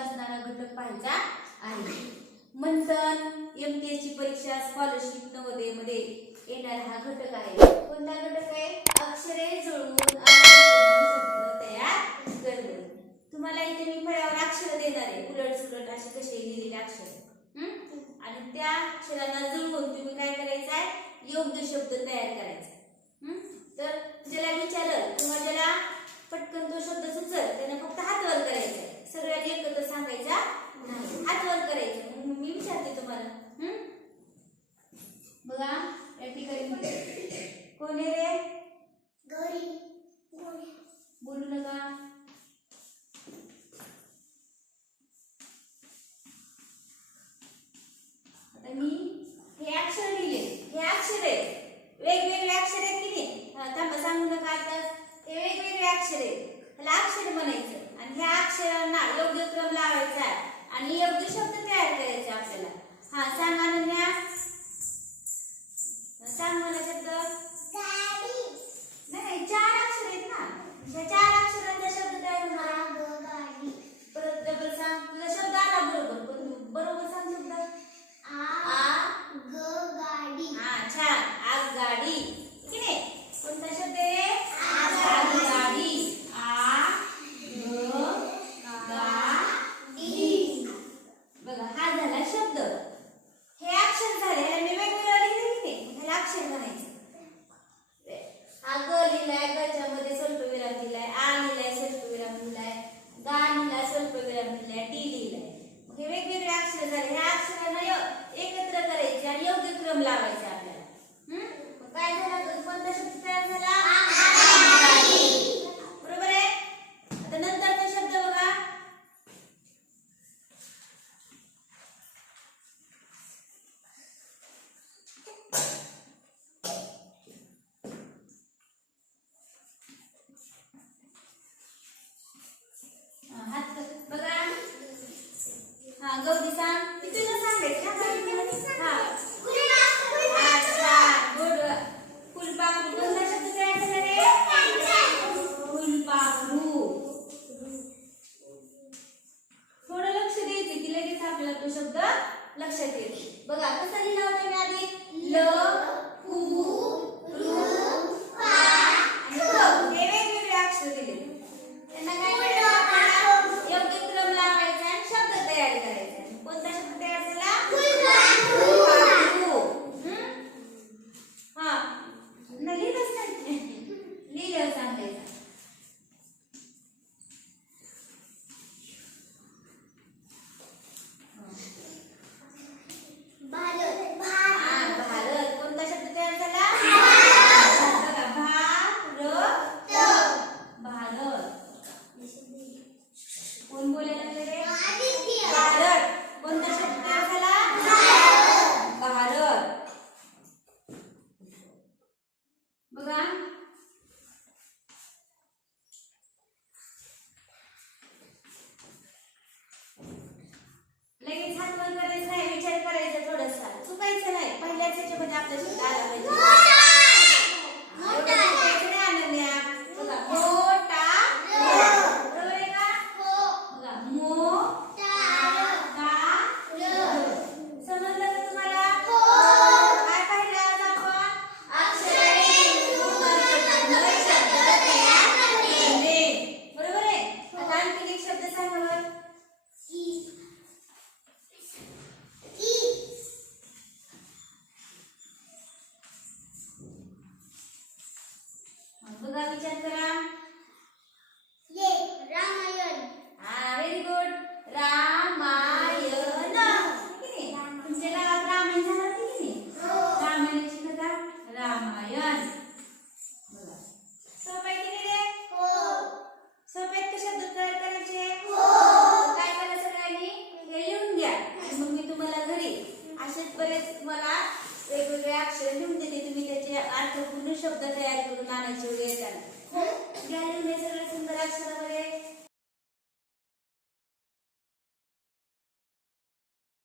असणारा घटक पाहायचा आहे. मंथन एम टी एस ची परीक्षा स्कॉलरशिप नवोदयमध्ये येणारा हा घटक आहे. कोणता घटक आहे? अक्षरे जुळवून तयार करणे. तुम्हाला इथे मी फळ्यावर अक्षर देणार आहे. उलट सुलट असे कसे लिहिलेले अक्षर. आणि त्या अक्षरांना जुळवून तुम्ही काय करायचं आहे? योग्य शब्द तयार करायचा तर ज्याला विचार बघा या ठिकाणी कोण रे? गरी बोलू नका. आता मी हे अक्षर लिहिले. हे अक्षर. आहे वेगवेगळे अक्षर आहेत की नाही थांबा सांगू नका आता. हे वेगवेगळे अक्षर. आहेत ह्याला अक्षर म्हणायचं. आणि ह्या अक्षरांना योग्य क्रम लावायचा आहे. आणि योग्य शब्द तयार करायचे आपल्याला. हा सांग. じゃじゃん हा गौरी सांग मी तुला सांगायचं ना? शब्द लक्षात येईल. बघा कसा लिहिला होता मी आधी? ल पू ശബ്ദത്തെ ആയിരിക്കും മാനേജ് ചെയ്യുകയാണ്